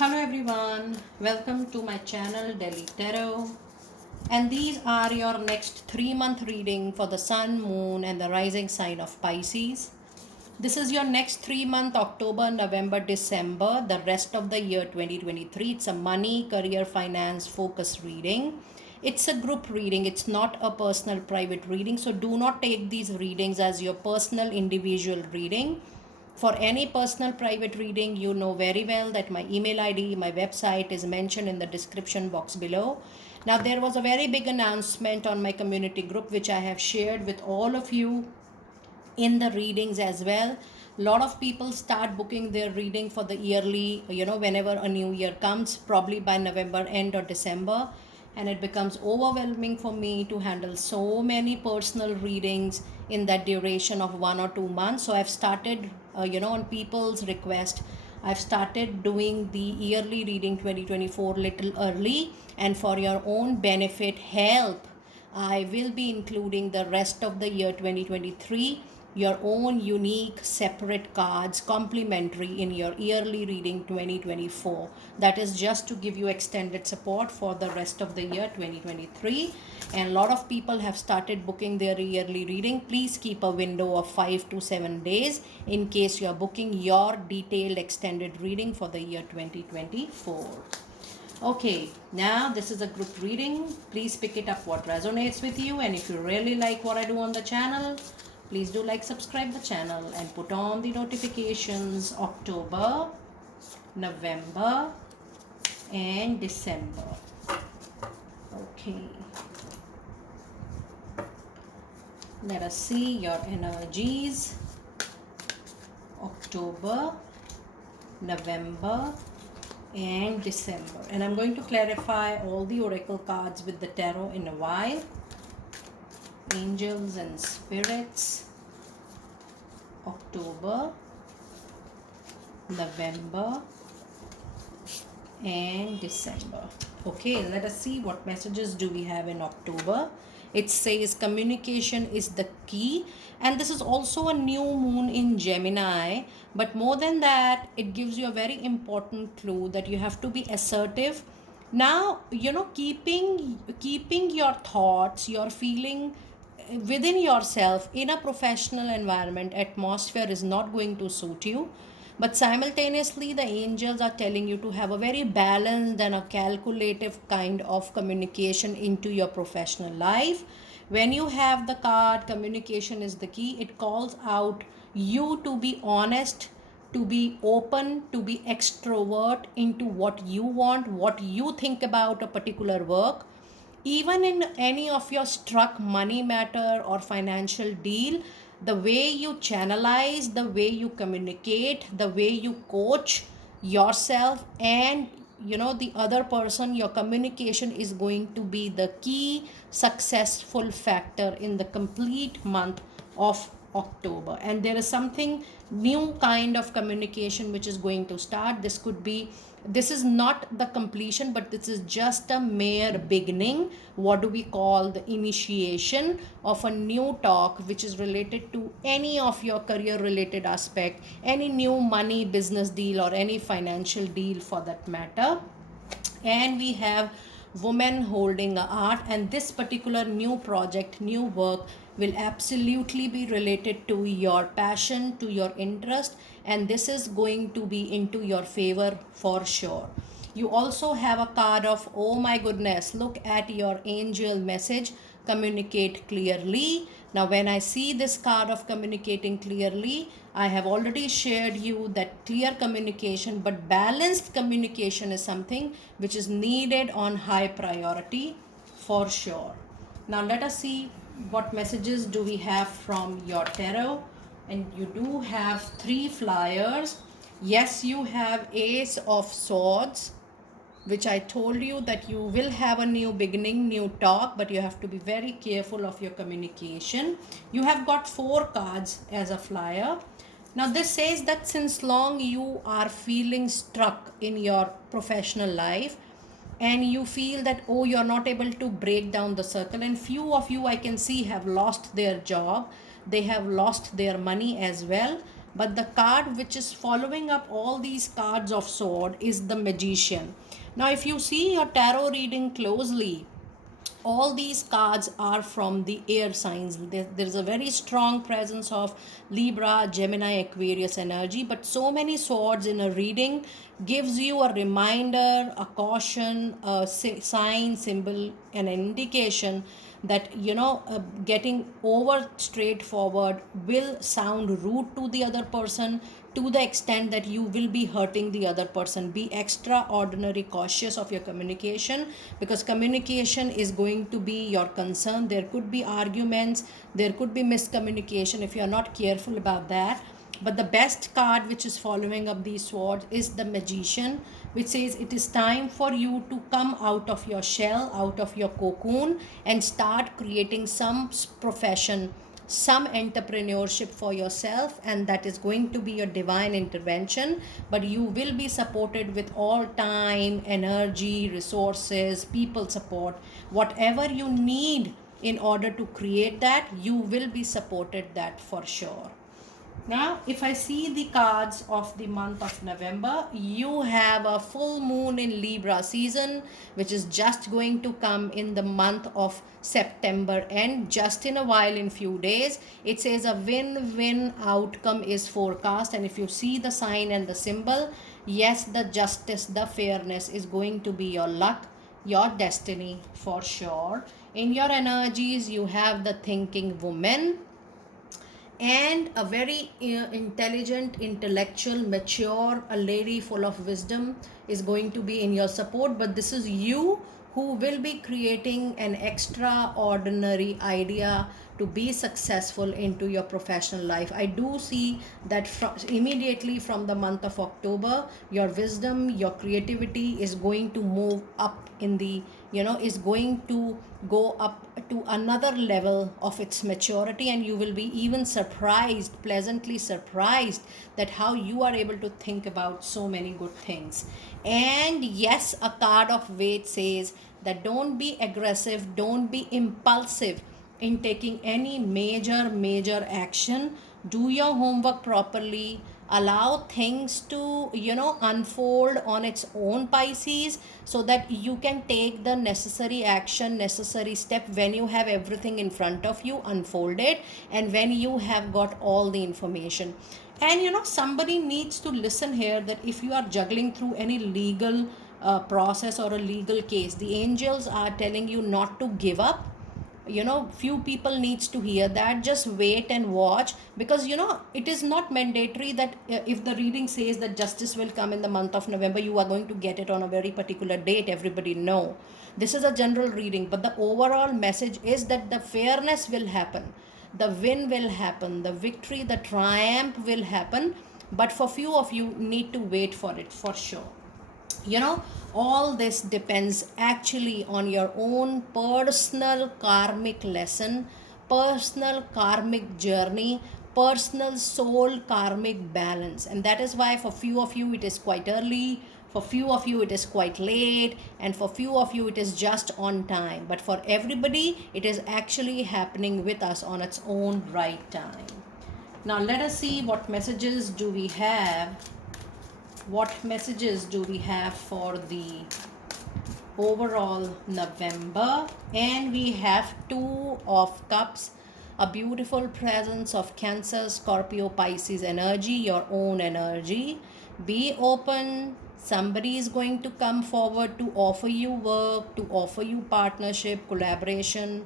Hello everyone, welcome to my channel Delhi Tarot, and these are your next 3-month reading for the Sun, Moon and the rising sign of Pisces. This is your next 3-month October, November, December, the rest of the year 2023. It's a money, career, finance focus reading. It's a group reading, it's not a personal private reading, so do not take these readings as your personal individual reading. For any personal private reading, you know very well that my email ID, my website is mentioned in the description box below. Now, there was a very big announcement on my community group, which I have shared with all of you in the readings as well. A lot of people start booking their reading for the yearly, whenever a new year comes, probably by November end or December. And it becomes overwhelming for me to handle so many personal readings in that duration of 1 or 2 months. So I've started, on people's request, I've started doing the yearly reading 2024 little early, and for your own benefit, help, I will be including the rest of the year 2023, your own unique separate cards complimentary in your yearly reading 2024. That is just to give you extended support for the rest of the year 2023. And a lot of people have started booking their yearly reading. Please keep a window of 5 to 7 days in case you are booking your detailed extended reading for the year 2024. Okay, now this is a group reading. Please pick it up what resonates with you, and if you really like what I do on the channel, please do like, subscribe the channel and put on the notifications. October, November and December. Okay, let us see your energies. October, November and December, and I'm going to clarify all the oracle cards with the tarot in a while. Angels and spirits, October, November and December. Okay, let us see what messages do we have in October. It says communication is the key, and this is also a new moon in Gemini, but more than that, it gives you a very important clue that you have to be assertive. Now, keeping your thoughts, your feeling within yourself in a professional environment atmosphere is not going to suit you, but simultaneously the angels are telling you to have a very balanced and a calculative kind of communication into your professional life. When you have the card communication is the key, it calls out you to be honest, to be open, to be extrovert into what you want, what you think about a particular work. Even in any of your struck money matter or financial deal, the way you channelize, the way you communicate, the way you coach yourself and the other person, your communication is going to be the key successful factor in the complete month of October. And there is something new kind of communication which is going to start. This is not the completion, but this is just a mere beginning. What do we call the initiation of a new talk which is related to any of your career related aspect, any new money business deal or any financial deal for that matter. And we have women holding a art, and this particular new project, new work will absolutely be related to your passion, to your interest, and this is going to be into your favor for sure. You also have a card of, oh my goodness, look at your angel message, communicate clearly. Now when I see this card of communicating clearly, I have already shared you that clear communication but balanced communication is something which is needed on high priority for sure. Now let us see what messages do we have from your tarot. And you do have 3 flyers. Yes, you have Ace of Swords, which I told you that you will have a new beginning, new talk, but you have to be very careful of your communication. You have got 4 cards as a flyer. Now this says that since long you are feeling stuck in your professional life, and you feel that, oh, you're not able to break down the circle, and few of you I can see have lost their job, they have lost their money as well, But the card which is following up all these cards of sword is the Magician. Now if you see your tarot reading closely, all these cards are from the air signs. There's a very strong presence of Libra, Gemini, Aquarius energy, but so many swords in a reading gives you a reminder, a caution, a sign, symbol, an indication that getting over straightforward will sound rude to the other person, to the extent that you will be hurting the other person. Be extraordinary cautious of your communication, because communication is going to be your concern. There could be arguments, there could be miscommunication if you are not careful about that. But the best card which is following up these swords is the Magician, which says it is time for you to come out of your shell, out of your cocoon, and start creating some profession, some entrepreneurship for yourself, and that is going to be your divine intervention. But you will be supported with all time, energy, resources, people support. Whatever you need in order to create that, you will be supported that for sure. Now, if I see the cards of the month of November, you have a full moon in Libra season, which is just going to come in the month of September, and just in a while, in few days. It says a win-win outcome is forecast. And if you see the sign and the symbol, yes, the justice, the fairness is going to be your luck, your destiny for sure. In your energies, you have the thinking woman, and a very intelligent, intellectual, mature, a lady full of wisdom is going to be in your support. But this is you who will be creating an extraordinary idea to be successful into your professional life. I do see that immediately from the month of October, your wisdom, your creativity is going to move up in the, is going to go up to another level of its maturity, and you will be even surprised, pleasantly surprised, that how you are able to think about so many good things. And yes, a card of weight says that don't be aggressive, don't be impulsive in taking any major action. Do your homework properly, allow things to unfold on its own, Pisces, so that you can take the necessary action, necessary step when you have everything in front of you, unfold it, and when you have got all the information. And somebody needs to listen here, that if you are juggling through any legal process or a legal case, the angels are telling you not to give up. Few people needs to hear that. Just wait and watch, because it is not mandatory that if the reading says that justice will come in the month of November, you are going to get it on a very particular date. Everybody know this is a general reading, but the overall message is that the fairness will happen, the win will happen, the victory, the triumph will happen. But for few of you need to wait for it for sure. All this depends actually on your own personal karmic lesson, personal karmic journey, personal soul karmic balance. And that is why for few of you it is quite early, for few of you it is quite late, and for few of you it is just on time. But for everybody, it is actually happening with us on its own right time. Now let us see what messages do we have. What messages do we have for the overall November? And we have Two of Cups, a beautiful presence of Cancer, Scorpio, Pisces energy, your own energy. Be open. Somebody is going to come forward to offer you work, to offer you partnership, collaboration.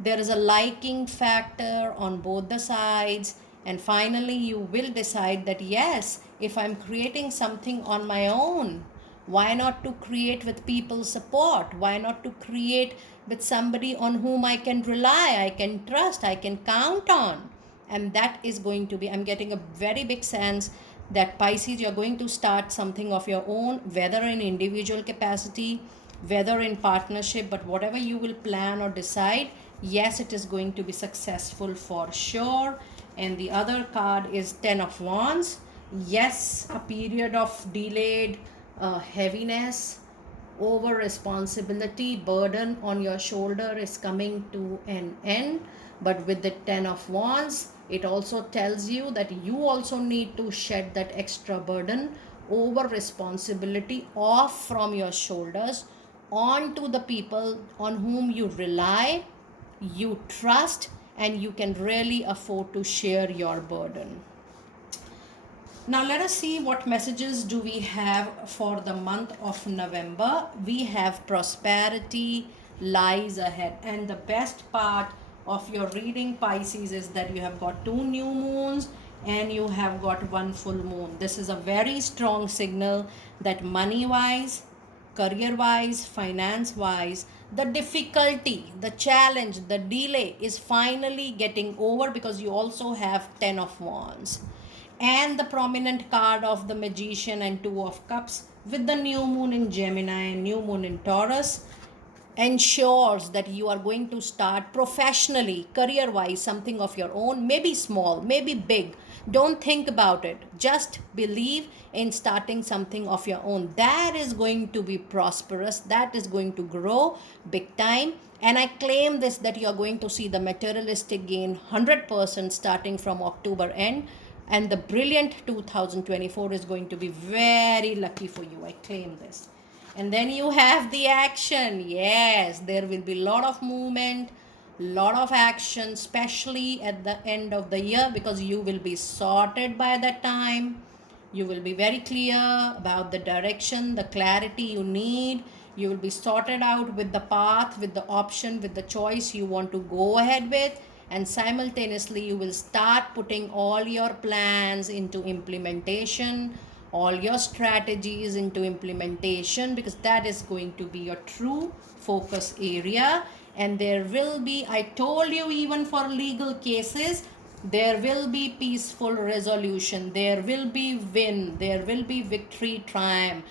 There is a liking factor on both the sides. And finally, you will decide that yes, if I'm creating something on my own, why not to create with people's support? Why not to create with somebody on whom I can rely, I can trust, I can count on? And that is going to be, I'm getting a very big sense that Pisces, you're going to start something of your own, whether in individual capacity, whether in partnership, but whatever you will plan or decide, yes, it is going to be successful for sure. And the other card is Ten of Wands. Yes, a period of delayed heaviness, over responsibility, burden on your shoulder is coming to an end. But with the 10 of wands, it also tells you that you also need to shed that extra burden, over responsibility, off from your shoulders, onto the people on whom you rely, you trust, and you can really afford to share your burden. Now let us see what messages do we have for the month of November. We have prosperity lies ahead, and the best part of your reading, Pisces, is that you have got 2 new moons and you have got 1 full moon. This is a very strong signal that money wise, career wise, finance wise, the difficulty, the challenge, the delay is finally getting over, because you also have 10 of wands and the prominent card of the magician and 2 of cups, with the new moon in Gemini and new moon in Taurus, ensures that you are going to start professionally, career wise, something of your own, maybe small, maybe big. Don't think about it, just believe in starting something of your own. That is going to be prosperous, that is going to grow big time. And I claim this, that you are going to see the materialistic gain 100% starting from October end, and the brilliant 2024 is going to be very lucky for you. I claim this. And then you have the action. Yes, there will be a lot of movement, lot of action, especially at the end of the year, because you will be sorted by that time. You will be very clear about the direction, the clarity you need. You will be sorted out with the path, with the option, with the choice you want to go ahead with. And simultaneously, you will start putting all your plans into implementation, all your strategies into implementation, because that is going to be your true focus area. And there will be, I told you, even for legal cases, there will be peaceful resolution, there will be win, there will be victory, triumph.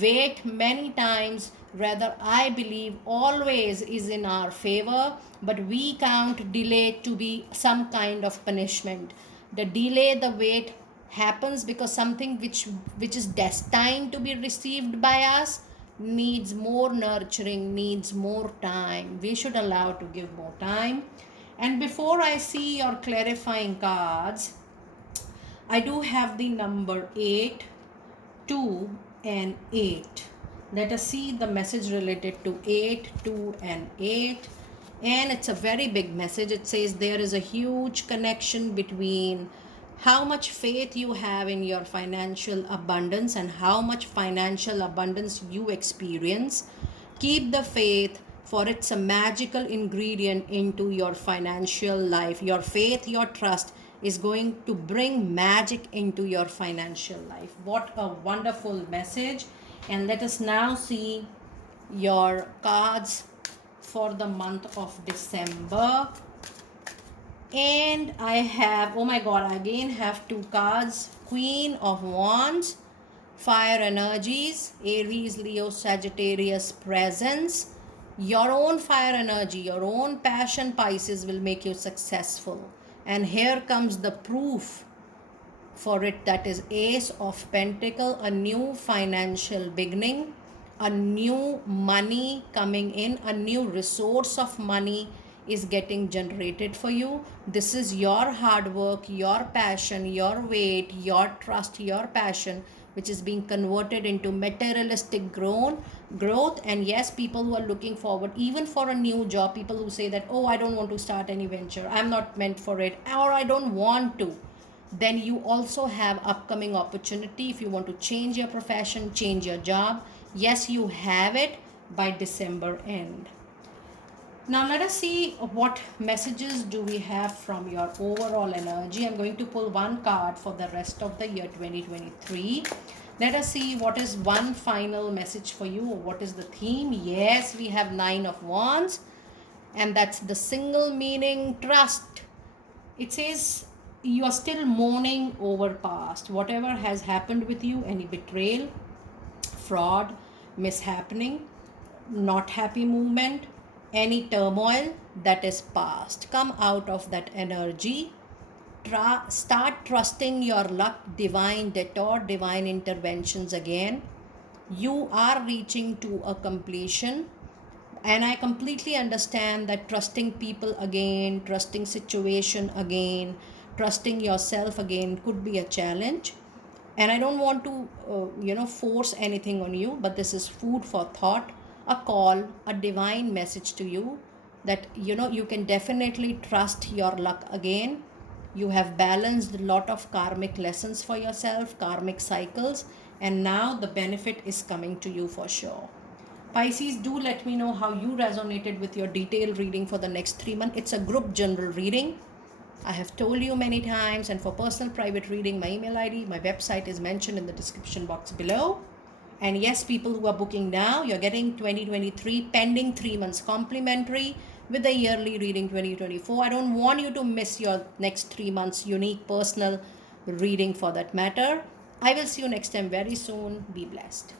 Wait many times, rather I believe always, is in our favor, but we count delay to be some kind of punishment. The delay, the wait happens because something which is destined to be received by us needs more nurturing, needs more time. We should allow to give more time. And before I see your clarifying cards, I do have the number 8, 2 and 8. Let us see the message related to 8, 2 and 8. And it's a very big message. It says there is a huge connection between how much faith you have in your financial abundance and how much financial abundance you experience. Keep the faith, for it's a magical ingredient into your financial life. Your faith, your trust is going to bring magic into your financial life. What a wonderful message. And let us now see your cards for the month of December. And I have, oh my god, I again have 2 cards. Queen of Wands, fire energies, Aries, Leo, Sagittarius presence. Your own fire energy, your own passion, Pisces, will make you successful. And here comes the proof for it, that is Ace of Pentacle, a new financial beginning, a new money coming in, a new resource of money is getting generated for you. This is your hard work, your passion, your weight, your trust, your passion, which is being converted into materialistic growth. And yes, people who are looking forward even for a new job, people who say that, oh, I don't want to start any venture, I'm not meant for it, or I don't want to, then you also have upcoming opportunity. If you want to change your profession, change your job, yes, you have it by December end. Now let us see what messages do we have from your overall energy. I'm going to pull one card for the rest of the year 2023. Let us see what is one final message for you. What is the theme? Yes, we have 9 of Wands, and that's the single meaning, trust. It says you are still mourning over past, whatever has happened with you, any betrayal, fraud, mishappening, not happy movement, any turmoil that is past. Come out of that energy. Start trusting your luck, divine detour, divine interventions again. You are reaching to a completion, and I completely understand that trusting people again, trusting situation again, trusting yourself again could be a challenge. And I don't want to force anything on you, but this is food for thought, a call, a divine message to you that you can definitely trust your luck again. You have balanced a lot of karmic lessons for yourself, karmic cycles, and now the benefit is coming to you for sure. Pisces, do let me know how you resonated with your detailed reading for the next 3 months. It's a group general reading. I have told you many times, and for personal private reading, my email ID, my website is mentioned in the description box below. And yes, people who are booking now, you're getting 2023 pending 3 months complimentary with the yearly reading 2024. I don't want you to miss your next 3 months unique personal reading for that matter. I will see you next time very soon. Be blessed.